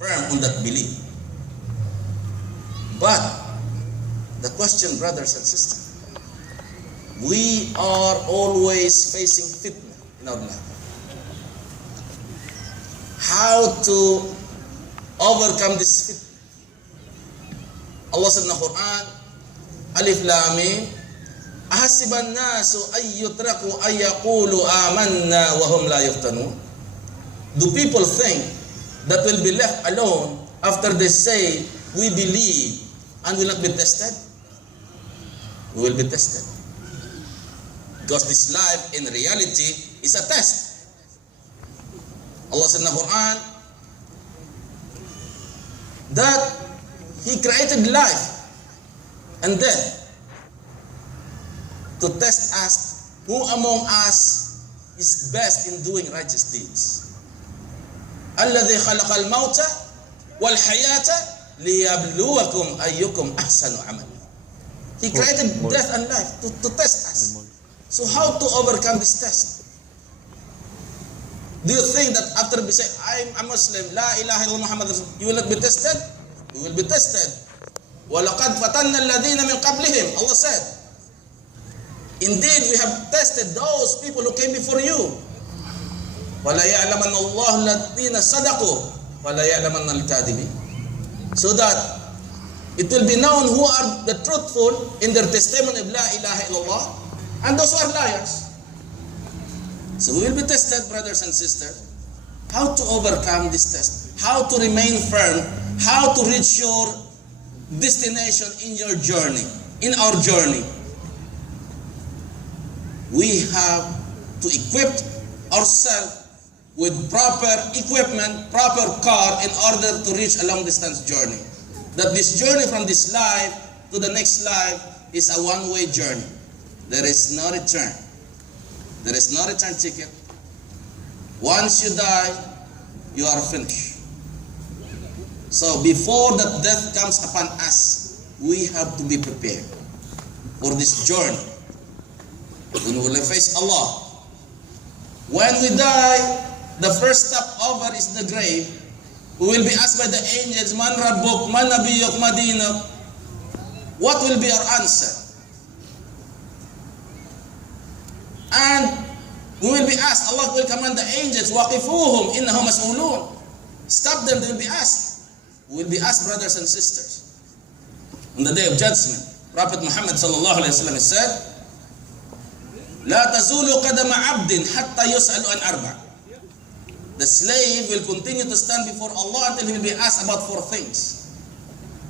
firm on that belief. But the question, brothers and sisters, we are always facing fitna in our life. How to overcome this fitna? Allah said in the Quran, Alif Lam Mim, Ahasiban nasu ay yutraku ay yaqulu amanna wa hum la yuftanun. Do people think that will be left alone after they say we believe and will not be tested? We will be tested. Because this life in reality is a test. Allah said in the Quran that He created life and death to test us, who among us is best in doing righteous deeds. الذي خلق الموت والحياة ليبلوكم أيكم أحسن عملا. He created death and life to test us. So how to overcome this test? Do you think that after we say, I'm a Muslim, La ilaha illallah Muhammad, you will not be tested? You will be tested. وَلَقَدْ فَتَنَّ الَّذِينَ مِنْ قَبْلِهِمْ. Allah said, indeed we have tested those people who came before you. وَلَا يَعْلَمَنَّ اللَّهُ الَّذِينَ صَدَقُوا وَلَا يَعْلَمَنَّ الْكَاذِبِينَ. So that it will be known who are the truthful in their testimony of La ilaha illallah and those who are liars. So we will be tested, brothers and sisters. How to overcome this test? How to remain firm? How to reach your destination in your journey, in our journey? We have to equip ourselves with proper equipment, proper car in order to reach a long distance journey. That this journey from this life to the next life is a one-way journey. There is no return. There is no return ticket. Once you die, you are finished. So before that death comes upon us, we have to be prepared for this journey. When we will face Allah. When we die, the first step over is the grave. We will be asked by the angels, Man Rabbuk, Man Nabiyuk, Madinah. What will be our answer? And we will be asked, Allah will command the angels, Waqifuhum, innahum mas'ulun. Stop them, they will be asked. We will be asked, brothers and sisters. On the day of judgment, Prophet Mohammed sallallahu alayhi wa sallam said, La tazulu qadama abdin hatta yus'alu an arba'. The slave will continue to stand before Allah until he will be asked about four things.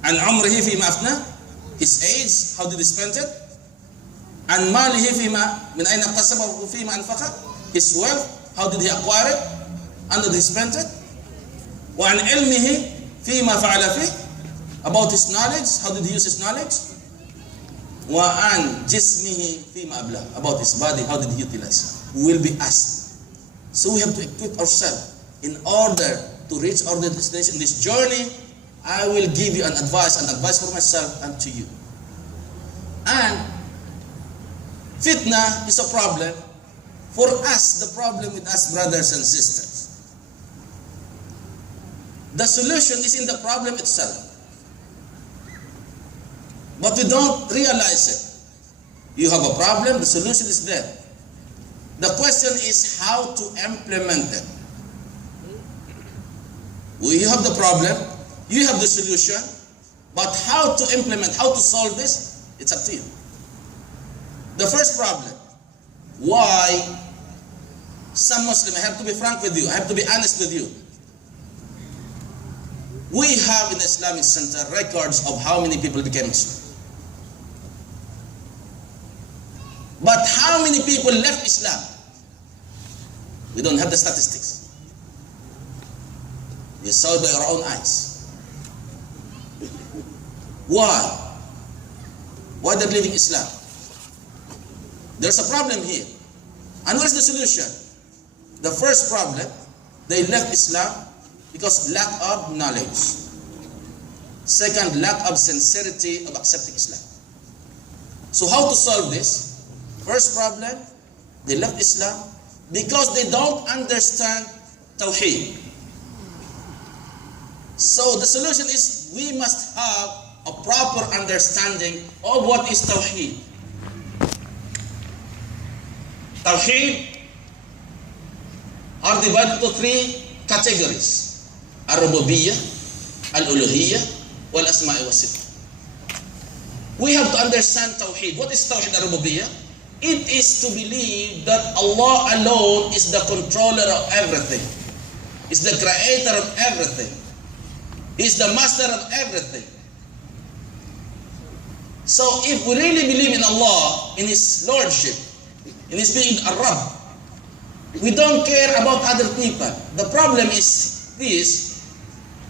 An umrihi fima afna, his age, how did he spend it? An malihi fima min ayna qasabahu fima anfaqa, his wealth, how did he acquire it? And did he spend it? Wa an ilmihi fima fa'ala fi, about his knowledge, how did he use his knowledge? Wa an jismihi fima abla, about his body, how did he utilize it? We will be asked. So we have to equip ourselves in order to reach our destination. In this journey, I will give you an advice for myself and to you. And fitna is a problem for us, the problem with us, brothers and sisters. The solution is in the problem itself. But we don't realize it. You have a problem, the solution is there. The question is how to implement it. We have the problem, you have the solution, but how to implement, how to solve this, it's up to you. The first problem, why some Muslims, I have to be frank with you, I have to be honest with you. We have in the Islamic Center records of how many people became Muslim. But how many people left Islam? We don't have the statistics. We saw it by our own eyes. Why? Why they're leaving Islam? There's a problem here. And where's the solution? The first problem, they left Islam because lack of knowledge. Second, lack of sincerity of accepting Islam. So how to solve this? First problem, they left Islam because they don't understand Tawheed. So the solution is we must have a proper understanding of what is Tawheed. Tawheed are divided into three categories: Ar-Rububiyyah, Al-Uluhiyyah, Wal-Asma'i was-Sifat. We have to understand Tawheed. What is Tawheed Ar-Rububiyyah? It is to believe that Allah alone is the controller of everything, is the creator of everything, is the master of everything. So if we really believe in Allah, in His Lordship, in His being a Rabb, we don't care about other people. The problem is this: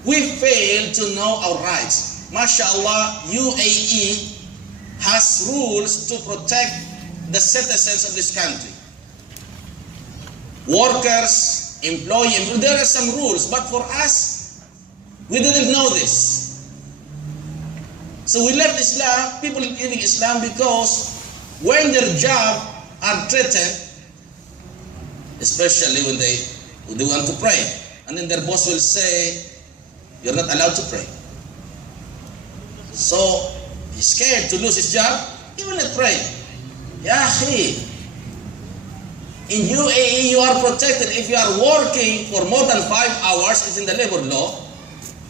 we fail to know our rights. MashaAllah, UAE has rules to protect the citizens of this country. Workers, employees, there are some rules, but for us, we didn't know this. So we left Islam, people leaving Islam, because when their job are threatened, especially when they want to pray, and then their boss will say, you're not allowed to pray. So he's scared to lose his job, he will not pray. Yahyah, in UAE you are protected. If you are working for more than 5 hours, it's in the labor law,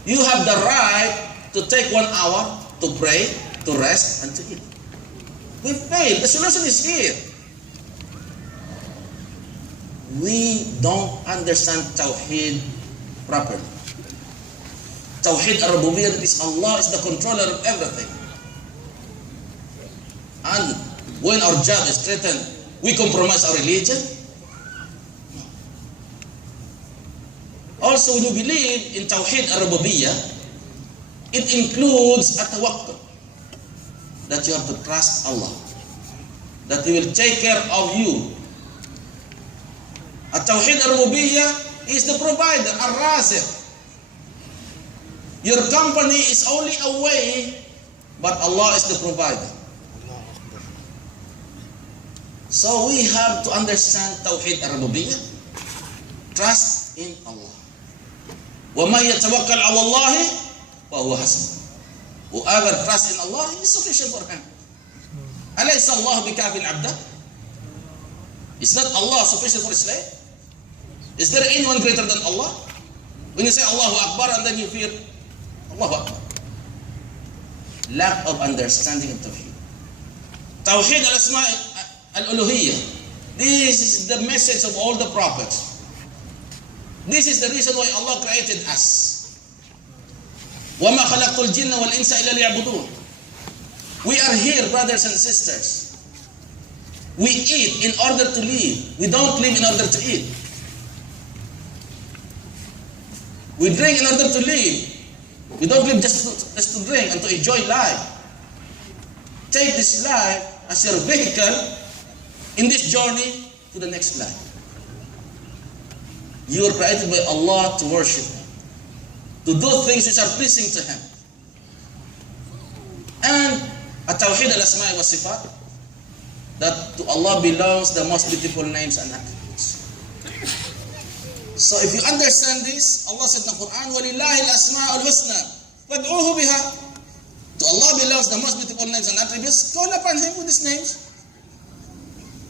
you have the right to take 1 hour to pray, to rest, and to eat. We failed. The solution is here. We don't understand Tawheed properly. Tawheed Ar-Rububiyyah, that is Allah is the controller of everything. And when our job is threatened, we compromise our religion. Also, when you believe in Tawheed Ar-Rububiyyah, it includes at-tawakkul, that you have to trust Allah, that He will take care of you. At-Tawheed Ar-Rububiyyah is the provider, Ar-Raziq. Your company is only a way, but Allah is the provider. So we have to understand Tawheed Ar-Rububiyyah, trust in Allah. وَمَنْ يَتَوَكَّلْ عَلَى اللَّهِ فَهُوَ حَسْبُهُ. Whoever trusts in Allah is sufficient for him. أَلَيْسَ اللَّهُ بِكَافٍ عَبْدًا? Is not Allah sufficient for a slave? Is there anyone greater than Allah? When you say Allahu Akbar and then you fear Allahu Akbar. Lack of understanding of Tawheed. Tawheed al-Asma' al-Uluhiyyah. This is the message of all the prophets. This is the reason why Allah created us. وَمَا خَلَقْتُ الْجِنَّ وَالْإِنسَ إِلَّا لِيَعْبُدُونَ. We are here, brothers and sisters. We eat in order to live. We don't live in order to eat. We drink in order to live. We don't live just to drink and to enjoy life. Take this life as your vehicle in this journey to the next life. You are created by Allah to worship Him, to do things which are pleasing to Him. And at-Tawheed al-Asma'i was-Sifat, that to Allah belongs the most beautiful names and attributes. So if you understand this, Allah said in the Quran, وَلِلَّهِ الْأَسْمَاءُ الْحُسْنَى فَادْعُوهُ بِهَا. To Allah belongs the most beautiful names and attributes. Call upon Him with these names.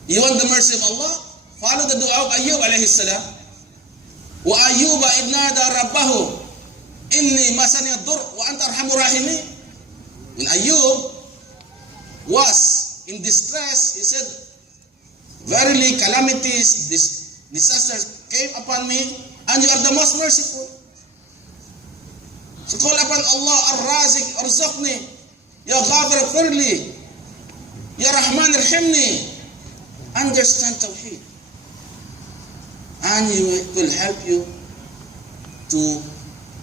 You want the mercy of Allah? Follow the dua of Ayyub alayhi salam. وَأَيُّوبَ إِذْ نَادَى رَبَّهُ إِنِّي مَسَنِيَ الضُّرُّ وَأَنْتَ أَرْحَمُ الرَّاحِمِينَ. When Ayyub was in distress, he said, verily calamities, disasters came upon me, and you are the most merciful. So call upon Allah, Ar-Raziq, Arzuqni, Ya Ghafir Firli, Ya Rahman Irhamni. Understand Tawheed, and it will help you to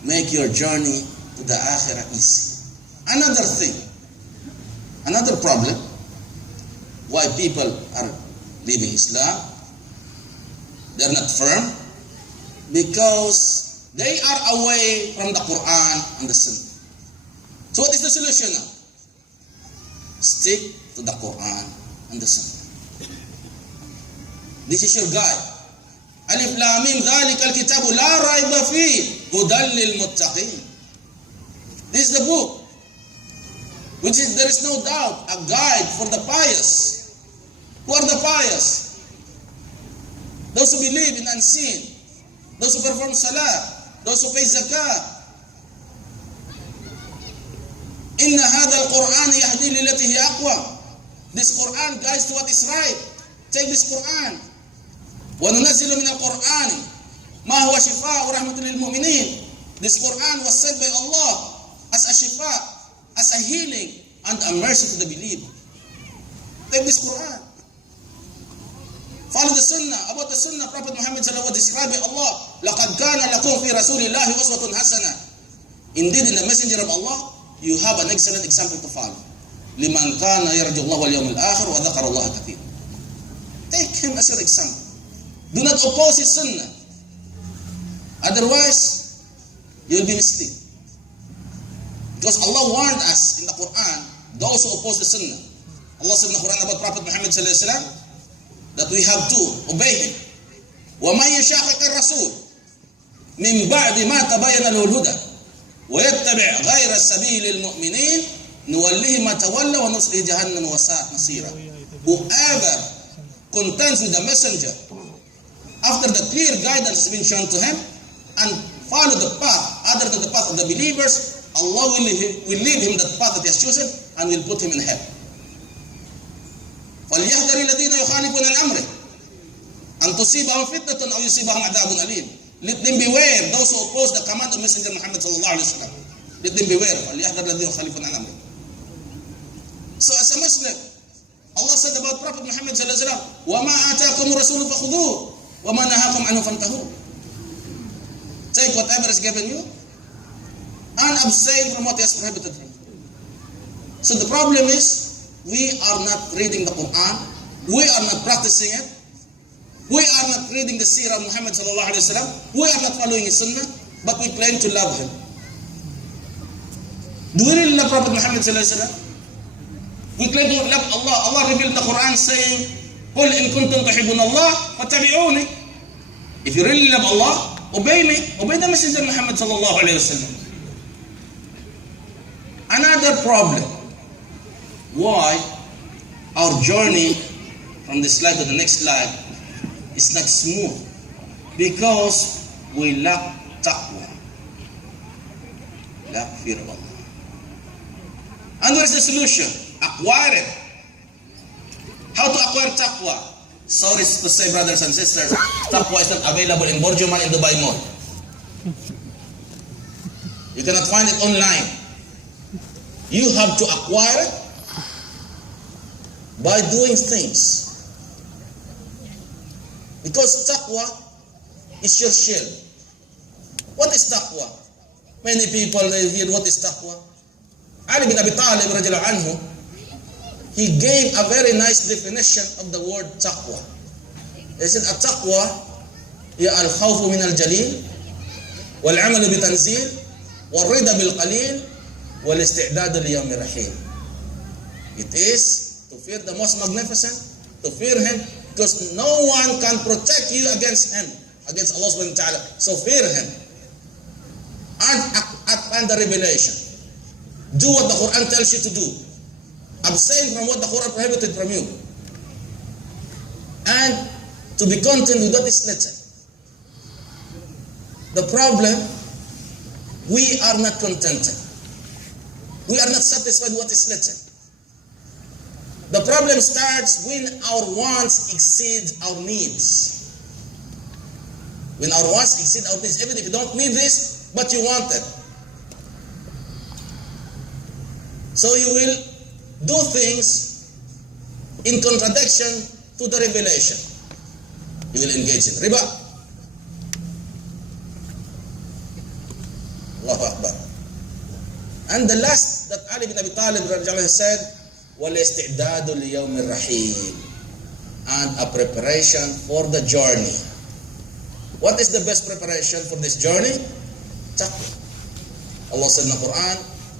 make your journey to the Akhirah easy. Another thing, another problem, why people are leaving Islam, they're not firm, because they are away from the Quran and the Sunnah. So what is the solution now? Stick to the Quran and the Sunnah. This is your guide. Alif Lam Mim, ذَلِكَ الْكِتَابُ لَا رَيْبَ فِيهِ هُدًى لِلْمُتَّقِينَ. This is the book, which is, there is no doubt, a guide for the pious. Who are the pious? Those who believe in unseen, those who perform salah, those who pay zakah. Inna hadha al-Quran yahdi lillati hiya aqwa. This Quran guides to what is right. Take this Quran. وَنُنَزِّلُ مِنَ الْقُرْآنِ مَا هُوَ شِفَاءٌ وَرَحْمَةٌ لِلْمُؤْمِنِينَ. This Quran was sent by Allah as a shifa, as a healing and a mercy to the believer. Take this Quran. Follow the Sunnah. About the Sunnah, Prophet Muhammad was described by Allah. لَقَدْ كَانَ لَكُمْ فِي رَسُولِ اللَّهِ أُسْوَةٌ حَسَنَةٌ. Indeed, in the Messenger of Allah, you have an excellent example to follow. لِمَنْ كَانَ يَرْجُو اللَّهَ وَالْيَوْمَ الْآخِرَ وَذَكَرَ اللَّهَ كَثِيرًا. Take him as an example. Do not oppose his Sunnah. Otherwise, you will be misled. Because Allah warned us in the Quran, those who oppose the Sunnah. Allah said in the Quran about Prophet Muhammad that we have to obey him. وَمَنْ يُشَاقِقِ الرَّسُولِ مِنْ بَعْدِ مَا تَبَيَّنَ لَهُ الْهُدَى وَيَتَّبِعْ غَيْرَ سَبِيلِ الْمُؤْمِنِينَ نُوَلِّهِ مَا تَوَلَّى وَنُصْلِهِ جَهَنَّمَ وَسَاءَتْ مَصِيرًا. Whoever contends with the messenger after the clear guidance has been shown to him and follow the path other than the path of the believers, Allah will leave him the path that he has chosen and will put him in hell. فَلْيَحْذَرِ الَّذِينَ يُخَالِفُونَ عَنْ أَمْرِهِ أَنْ تُصِيبَهُمْ فِتْنَةٌ أَوْ يُصِيبَهُمْ عَذَابٌ أَلِيمٌ. Let them beware, those who oppose the command of Messenger Muhammad sallallahu alaihi wasallam. Let them beware. فَلْيَحْذَرِ الَّذِينَ يُخَالِفُونَ عَنْ أَمْرِهِ. So as a Muslim, Allah said about Prophet Muhammad sallallahu alaihi wasallam, وَمَا آتَاكُمُ الرَّسُولُ فَخُذُوهُ وَمَا نَهَاكُمْ عَنْهُ فَانْتَهُوا. Take whatever is given you and abstain from what is prohibited from you. So the problem is, we are not reading the Quran, we are not practicing it, we are not reading the seerah of Muhammad sallallahu alaihi wasallam, we are not following his sunnah, but we claim to love him. Do we really love Prophet Muhammad sallallahu alaihi wasallam? We claim to love Allah. Allah revealed the Quran saying, قُلْ إِن كُنْتُمْ تُحِبُّونَ اللَّهَ فَاتَّبِعُونِي. If you really love Allah, obey me, obey the Messenger Muhammad sallallahu alaihi wasallam. Another problem why our journey from this slide to the next slide is not smooth, because we lack taqwa, lack fear of Allah. And where is the solution? Acquire it. How to acquire taqwa? Sorry to say, brothers and sisters, taqwa is not available in Borjuman in Dubai Mall. You cannot find it online. You have to acquire it by doing things. Because taqwa is your shield. What is taqwa? Many people hear what is taqwa. Ali bin Abi Talib radiallahu anhu, he gave a very nice definition of the word taqwa. He said, "At-taqwa hiya al-khawfu min al-jalil wal-'amalu bi-tanzil wal-rida bil-qalil wal-isti'dadu li-yawmi rahim." It is to fear the most magnificent, to fear him, because no one can protect you against him, against Allah subhanahu wa ta'ala. So fear him. And the revelation. Do what the Quran tells you to do. Abstain from what the Quran prohibited from you. And to be content with what is little. The problem, we are not contented. We are not satisfied with what is little. The problem starts when our wants exceed our needs. When our wants exceed our needs, even if you don't need this, but you want it. So you will do things in contradiction to the revelation. You will engage in riba. Allahu Akbar. And the last that Ali bin Abi Talib said, وَالْإِسْتِعْدَادُ لِيَوْمِ الرَّحِيمِ, and a preparation for the journey. What is the best preparation for this journey? Taqwa. Allah said in the Quran,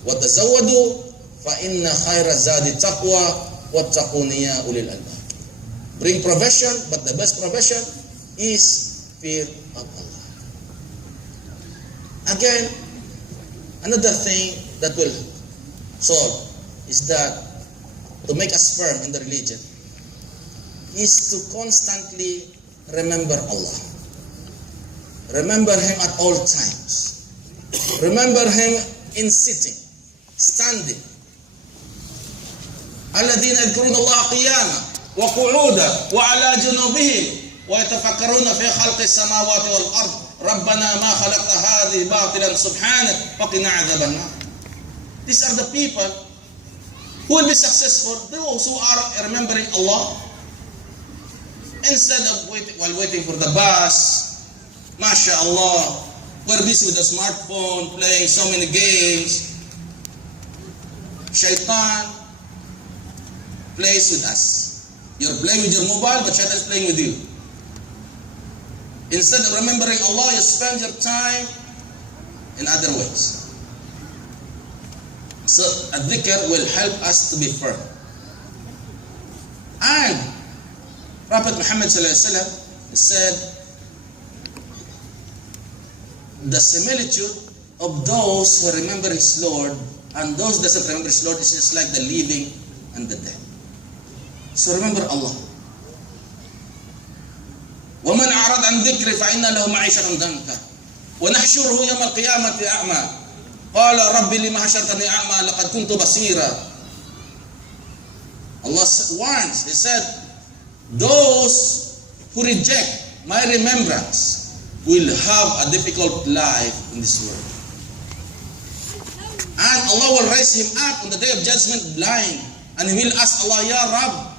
وَتَزَوَّدُوا فَإِنَّ خَيْرَ الزَّادِ تَقْوَى وَاتَّقُونِ يَا أُولِي الْأَلْبَابِ. Bring provision, but the best provision is fear of Allah. Again, another thing that will solve is that to make us firm in the religion is to constantly remember Allah. Remember Him at all times. Remember Him in sitting, standing. الذين يذكرون الله قياما وقعودا وعلى جنوبهم ويتفكرون في خلق السماوات والأرض ربنا ما خلقت هذه باطلا سبحانك وقنا عذاب النار. These are the people who will be successful, those who are remembering Allah instead of waiting for the bus. MashaAllah, we're busy with the smartphone, playing so many games. Shaitan plays with us. You're playing with your mobile, but Shaitan is playing with you. Instead of remembering Allah, you spend your time in other ways. So a dhikr will help us to be firm. And Prophet Muhammad said, the similitude of those who remember his Lord and those who doesn't remember his Lord is just like the living and the dead. So remember Allah. وَمَنْ أَعْرَضَ عَنْ ذِكْرِ فَإِنَّ لَهُ مَعِيشَةً ضَنْكًا وَنَحْشُرُهُ يَوْمَ الْقِيَامَةِ أَعْمَى قَالَ رَبِّ لِمَ حَشَرْتَنِي أَعْمَى لَقَدْ كُنْتُ بَصِيرًا. Allah warns, He said, those who reject my remembrance will have a difficult life in this world. And Allah will raise him up on the day of judgment blind. And he will ask Allah, Ya Rabb,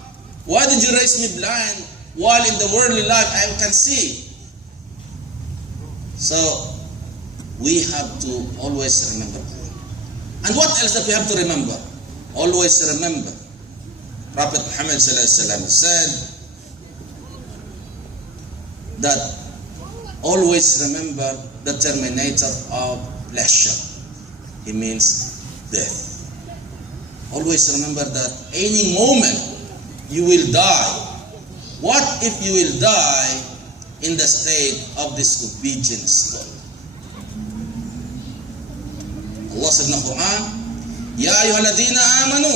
why did you raise me blind while in the worldly life I can see? So, we have to always remember Allah. And what else that we have to remember? Always remember. Prophet Muhammad said that always remember the terminator of pleasure. It means death. Always remember that any moment you will die. What if you will die in the state of disobedience? Allah said in the Quran, Ya ayyuhalladhina amanu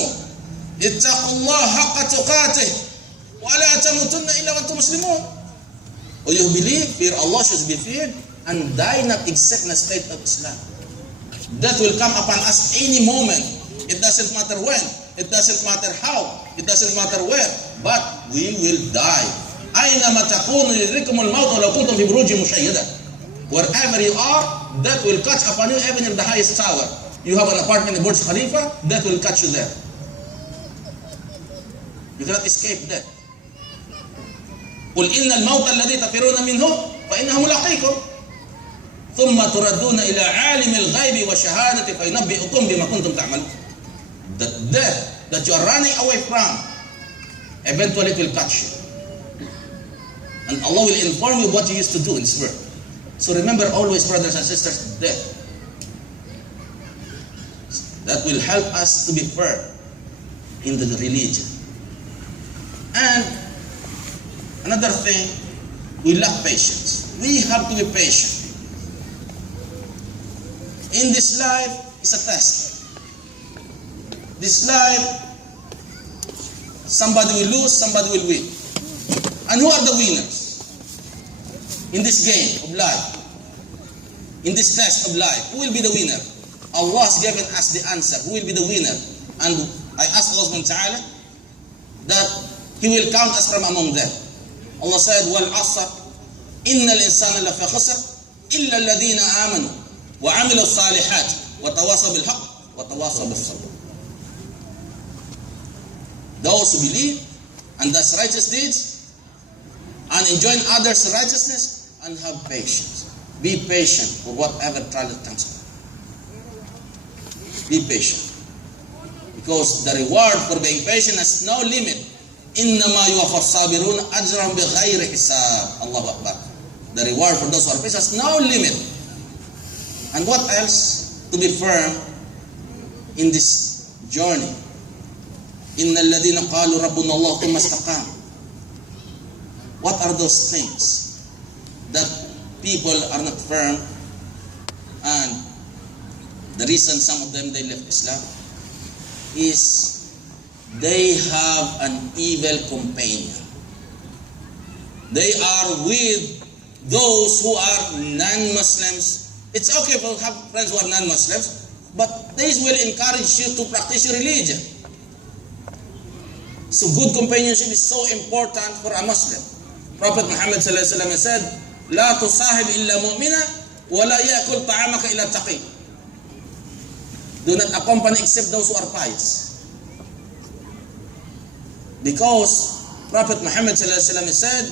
ittaqullaha haqqa tuqatih wa la tamutunna illa wa antum muslimun. O you believe, fear Allah should be feared and die not except in a state of Islam. Death will come upon us any moment. It doesn't matter when, it doesn't matter how, it doesn't matter where, but we will die. أينما تكونوا يدرككم الموت ولو كنتم في بروج مشيدة. Wherever you are, death will catch upon you, even in the highest tower. You have an apartment in Burj Khalifa, death will catch you there. You cannot escape death. قل إن الموت الذي تفرون منه فإنه ملاقيكم ثم تردون إلى عالم الغيب والشهادة فينبئكم بما كنتم تعملون. The death that you are running away from, eventually it will catch you. And Allah will inform you what you used to do in this world. So remember always, brothers and sisters, death. That will help us to be firm in the religion. And another thing, we lack patience. We have to be patient. In this life, it's a test. This life, somebody will lose, somebody will win. And who are the winners in this game of life? In this test of life, who will be the winner? Allah has given us the answer. Who will be the winner? And I ask Allah subhanahu wa ta'ala that He will count us from among them. Allah said, وَالْعَصْرِ إِنَّ الْإِنسَانَ لَفِي خُسْرٍ إِلَّا الَّذِينَ آمَنُوا وَعَمِلُوا الصَّالِحَاتِ وَتَوَاصَوْا بِالْحَقِّ وَتَوَاصَوْا بِالصَّبْرِ. Those who believe and does righteous deeds and enjoy others' righteousness and have patience. Be patient for whatever trial that comes up. Be patient. Because the reward for being patient has no limit. إِنَّمَا يُوَفَّى الصَّابِرُونَ أَجْرًا بِغَيْرِ حِسَابٍ. Allahu Akbar. The reward for those who are patient has no limit. And what else to be firm in this journey? إِنَّ الَّذِينَ قَالُوا رَبُّنَا اللَّهُ ثُمَّ اسْتَقَامُوا. What are those things that people are not firm and the reason some of them they left Islam is they have an evil companion. They are with those who are non-Muslims. It's okay to have friends who are non-Muslims, but this will encourage you to practice your religion. So good companionship is so important for a Muslim. Prophet Muhammad ﷺ said, "La tusahib illa mu'mina, wa la ya'kul ta'amaka illa taqi." Do not accompany except those who are pious. Because Prophet Muhammad ﷺ said,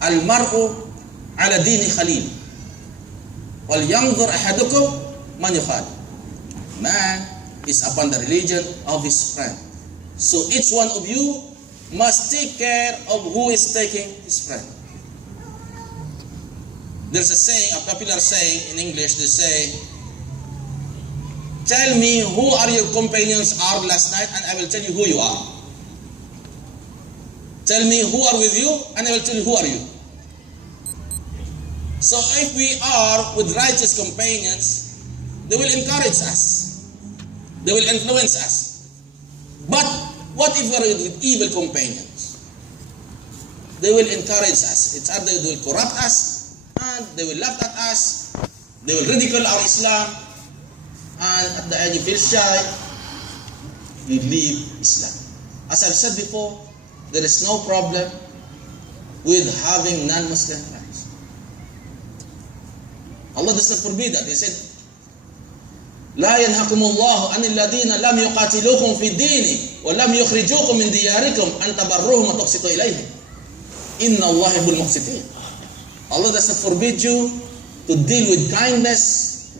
"Al-mar'u ala dini khalil, wal yanzur ahadukum man yukhali." Man is upon the religion of his friend. So each one of you must take care of who is taking his friend. There's a saying, a popular saying in English, they say, "Tell me who are your companions are last night and I will tell you who you are. Tell me who are with you and I will tell you who are you." So if we are with righteous companions, they will encourage us. They will influence us. But what if we are with evil companions? They will encourage us. It's either they will corrupt us, and they will laugh at us, they will ridicule our Islam, and at the end you feel shy, you leave Islam. As I've said before, there is no problem with having non-Muslim friends. Allah does not forbid that. He said, "لا ينهاكم الله عن الذين لم يقاتلوكم في الدين ولم يخرجوكم من دياركم أن تبروهم وتقسطوا إليهم إن الله يحب المقسطين." Allah does not forbid you to deal with kindness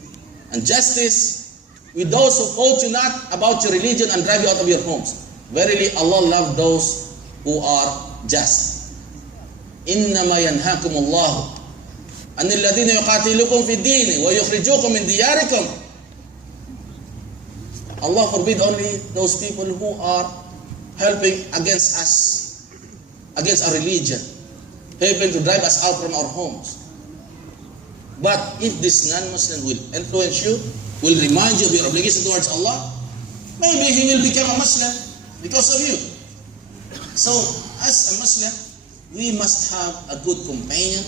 and justice with those who fault you not about your religion and drive you out of your homes. Verily, Allah loves those who are just. إنما ينهاكم الله عن الذين يقاتلوكم في الدين ويخرجوكم من دياركم. Allah forbid only those people who are helping against us, against our religion, helping to drive us out from our homes. But if this non-Muslim will influence you, will remind you of your obligation towards Allah, maybe he will become a Muslim because of you. So, as a Muslim, we must have a good companion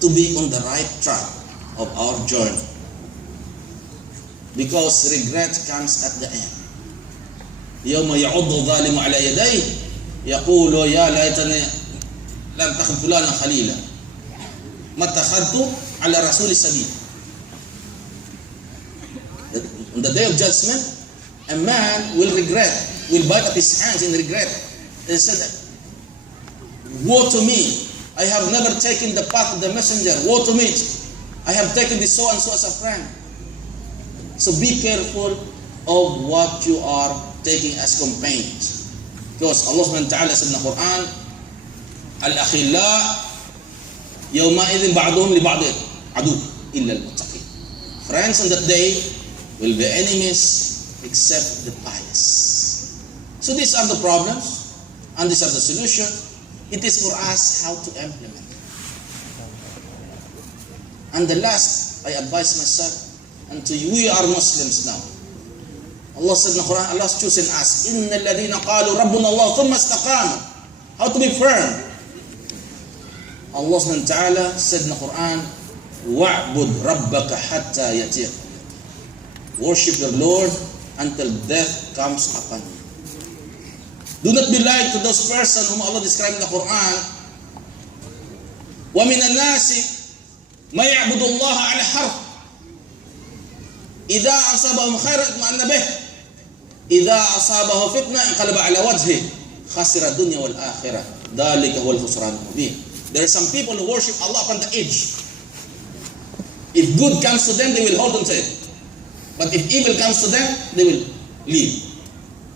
to be on the right track of our journey. Because regret comes at the end. يوم يعض الظالم على يديه يقول يا ليتني لم أتخذ فلانا خليلا ما اتخذت على رسول سبيل. On the day of judgment, a man will regret, will bite up his hands in regret, and said, "Woe to me! I have never taken the path of the messenger. Woe to me! I have taken this so and so as a friend." So be careful of what you are taking as companions. Because Allah subhanahu wa ta'ala said in the Quran, "Al-akhilla yawma'idhin ba'duhum li ba'din adu illa al-muttaqin." Friends on that day will be enemies except the pious. So these are the problems and these are the solutions. It is for us how to implement. And the last, I advise myself and to you, we are Muslims now. Allah said in the Quran, Allah has chosen us. إِنَّ الَّذِينَ قَالُوا رَبُّنَا اللَّهُ ثُمَّ اسْتَقَامُوا. How to be firm. Allah subhanahu wa ta'ala said in the Quran, وَاعْبُدْ رَبَّكَ حَتَّى يَتِيقَ. Worship your Lord until death comes upon you. Do not be like to those persons whom Allah described in the Quran. وَمِنَ النَّاسِ مَا يَعْبُدُ اللَّهَ عَلَى حَرْفٍ إذا أصابهم خير اطمأن به إذا أصابه فتنة انقلب على وجهه خسر الدنيا والآخرة ذلك هو الخسران المبين. There are some people who worship Allah upon the edge. If good comes to them, they will hold on to it. But if evil comes to them, they will leave.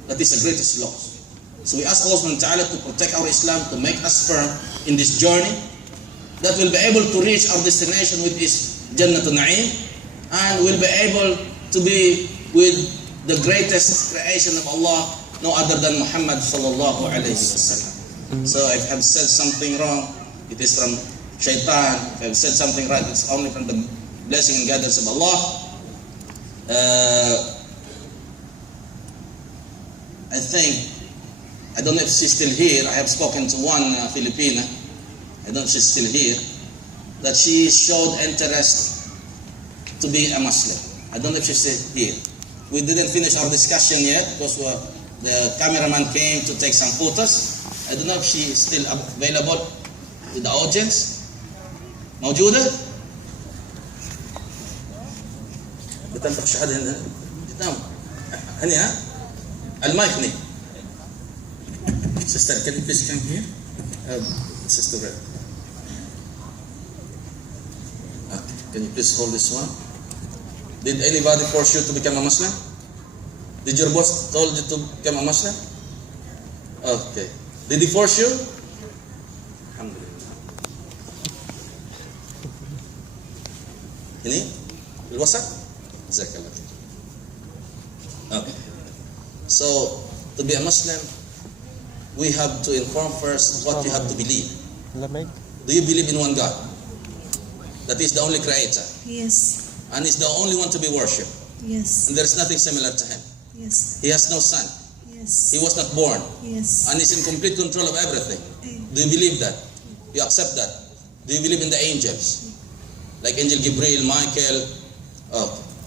That is the greatest loss. So we ask Allah subhanahu wa ta'ala to protect our Islam, to make us firm in this journey, that we'll be able to reach our destination with this Jannatun Na'im, and we'll be able to be with the greatest creation of Allah, no other than Muhammad sallallahu alayhi wasallam. So if I've said something wrong, it is from Shaitan. If I've said something right, it's only from the blessing and guidance of Allah. I think, I don't know if she's still here. I have spoken to one Filipina, I don't know if she's still here, that she showed interest to be a Muslim. I don't know if she's still here. We didn't finish our discussion yet because the cameraman came to take some photos. I don't know if she is still available with the audience. موجودة؟ بتنطق شهادة هنا؟ قدام هني ها؟ المايك هني. Sister, can you please come here? Sister Red. Okay. Can you please hold this one? Did anybody force you to become a Muslim? Did your boss told you to become a Muslim? Okay. Did he force you? Alhamdulillah. هني الوسط جزاك الله خير. Okay. So to be a Muslim, we have to inform first what you have to believe. Do you believe in one God? That is the only creator. Yes. And is the only one to be worshipped. Yes. And there is nothing similar to him. Yes. He has no son. Yes. He was not born. Yes. And is in complete control of everything. Do you believe that? You accept that? Do you believe in the angels? Like Angel Gabriel, Michael.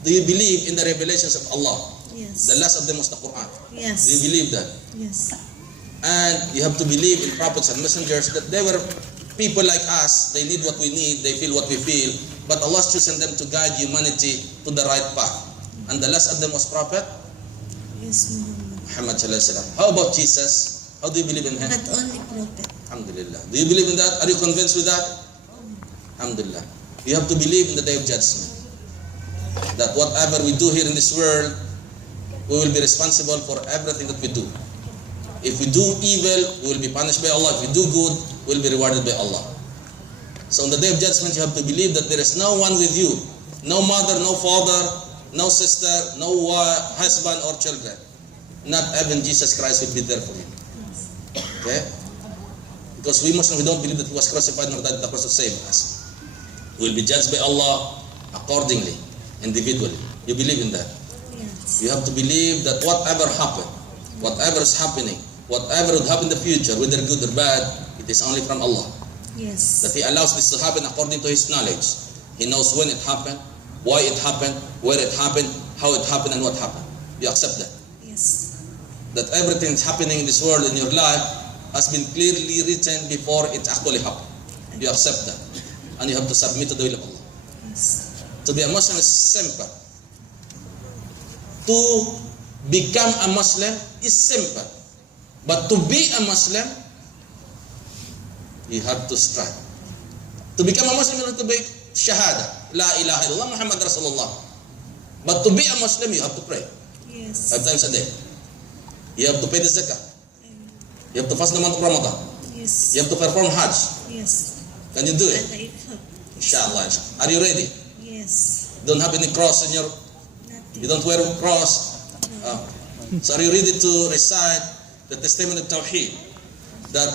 Do you believe in the revelations of Allah? Yes. The last of them was the Quran. Yes. Do you believe that? Yes. And you have to believe in prophets and messengers that they were people like us. They need what we need. They feel what we feel. But Allah has chosen them to guide humanity to the right path. And the last of them was Prophet Yes, Muhammad sallallahu alaihi wasallam. How about Jesus? How do you believe in him? but only prophet. Alhamdulillah. Do you believe in that? Are you convinced with that? Alhamdulillah. You have to believe in the day of judgment. That whatever we do here in this world, we will be responsible for everything that we do. If we do evil, we will be punished by Allah. If we do good, we will be rewarded by Allah. So on the day of judgment, you have to believe that there is no one with you. No mother, no father, no sister, no husband or children. Not even Jesus Christ will be there for you. Okay? Because we Muslims, we don't believe that he was crucified nor died on the cross to save us. We will be judged by Allah accordingly, individually. You believe in that? Yes. You have to believe that whatever happened, whatever is happening, whatever would happen in the future, whether good or bad, it is only from Allah. Yes. That He allows this to happen according to His knowledge. He knows when it happened, why it happened, where it happened, how it happened, and what happened. You accept that? Yes. That everything that's happening in this world, in your life, has been clearly written before it actually happened. You accept that. And you have to submit to the will of Allah. Yes. To be a Muslim is simple. To become a Muslim is simple. But to be a Muslim, you have to strive. To become a Muslim, you have to be Shahada. La ilaha illallah Muhammad Rasulullah. But to be a Muslim, you have to pray. Yes. 5 times a day. You have to pay the zakah. You have to fast the month of Ramadan. Yes. You have to perform Hajj. Yes. Can you do it? Inshallah. Are you ready? Yes. Don't have any cross in your... Nothing. You don't wear a cross. So are you ready to recite the testimony of Tawheed? That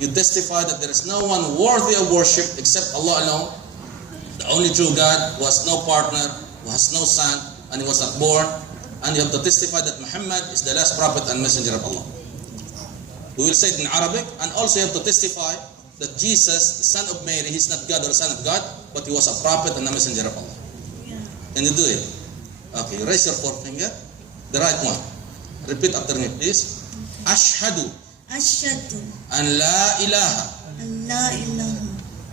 you testify that there is no one worthy of worship except Allah alone. The only true God who has no partner, who has no son, and he was not born. And you have to testify that Muhammad is the last prophet and messenger of Allah. We will say it in Arabic. And also you have to testify that Jesus, the son of Mary, he's not God or son of God, but he was a prophet and a messenger of Allah. Yeah. Can you do it? Okay, raise your forefinger. The right one. Repeat after me, please. Ashhadu Ashhadu an la ilaha an la ilaha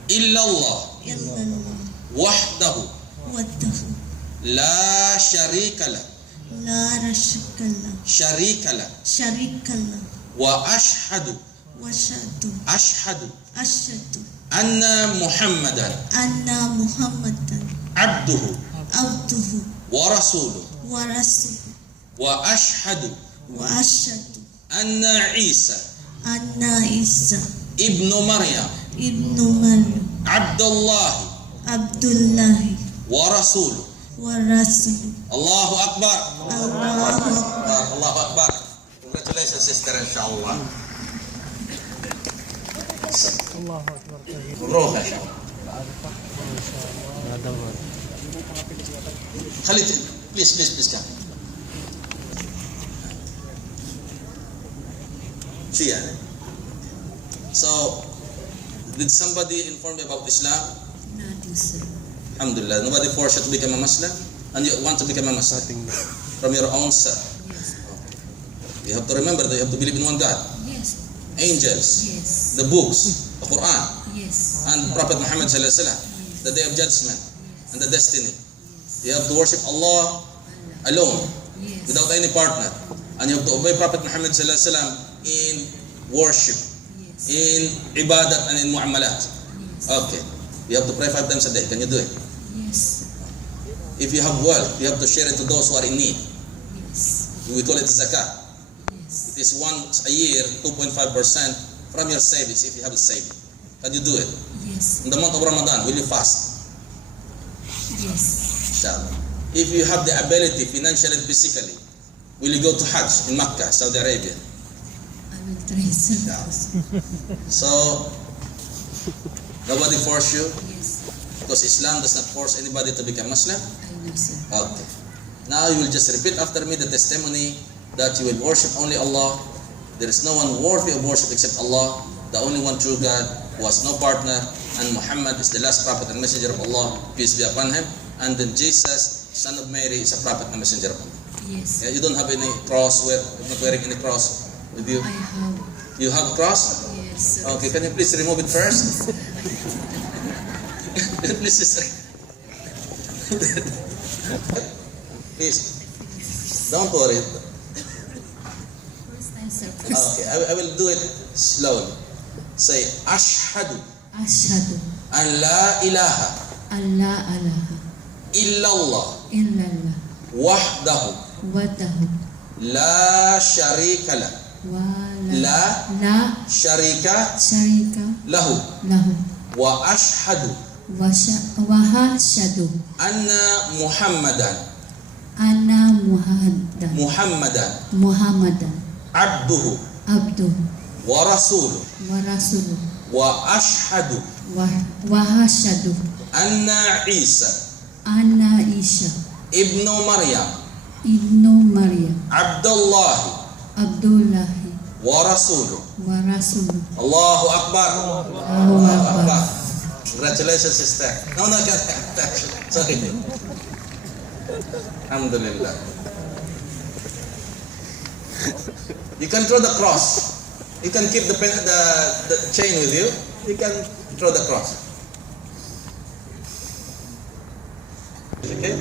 illallah illallah wahdahu wahdahu la sharika la la sharika la wa ashhadu ashhadu anna Muhammadan abduhu wa rasuluhu wa ashhadu anna Isa ibnu Maryam Abdullahi wa rasuluhu. Allahu Akbar. Allahu Akbar. Congratulations, sister, inshallah. الله أكبر. روح خليك Please come. Shia. So, did somebody inform you about Islam? Nothing, sir. Alhamdulillah. Nobody forced you to become a Muslim? And you want to become a Muslim? From your own self? Yes. You have to remember that you have to believe in one God. Yes. Angels. Yes. The books. The Quran. Yes. And Prophet Muhammad sallallahu alaihi wasallam. The day of judgment. And the destiny. You have to worship Allah alone. Yes. Without any partner. And you have to obey Prophet Muhammad sallallahu alaihi wasallam in worship. Yes. In ibadat and in mu'amalat. Yes. Okay. You have to pray 5 times a day. Can you do it? Yes. If you have wealth, you have to share it to those who are in need. Yes. We call it zakat. Yes. It is once a year, 2.5% from your savings if you have a saving. Can you do it? Yes. In the month of Ramadan, will you fast? Yes. Inshallah. If you have the ability, financially and physically, will you go to Hajj in Makkah, Saudi Arabia? I will try, sir. So, nobody force you? Yes. Because Islam does not force anybody to become Muslim? I know, sir. Okay. Now you will just repeat after me the testimony that you will worship only Allah. There is no one worthy of worship except Allah, the only one true God, who has no partner, and Muhammad is the last prophet and messenger of Allah, peace be upon him. And then Jesus, son of Mary, is a prophet and messenger of Allah. Yes. Yeah, you don't have any cross, you're not wearing any cross with you. I have. You have a cross? Yes, sir. Okay, can you please remove it first? Please, sister. Please, don't worry. First time, sir. Okay, I will do it slowly. Say, Ashhadu Ashhadu an la ilaha an la ilaha illallah illallah wahdahu wahdahu la sharika lah. wa La la sharika sharika lahu lahu wa ashhadu wa ashhadu anna Muhammadan anna Muhammadan abduhu abduhu wa rasuluh wa rasuluhu wa ashhadu wa ashhadu anna Isa anna Isa ibnu Maryam ibnu Maryam Abdullahi Abdullahi wa rasuluh. wa rasuluhu. Allahu Akbar. Allahu Akbar. Congratulations, sister. No, sorry. Alhamdulillah. You can throw the cross. You can keep the chain with you. You can throw the cross. Okay?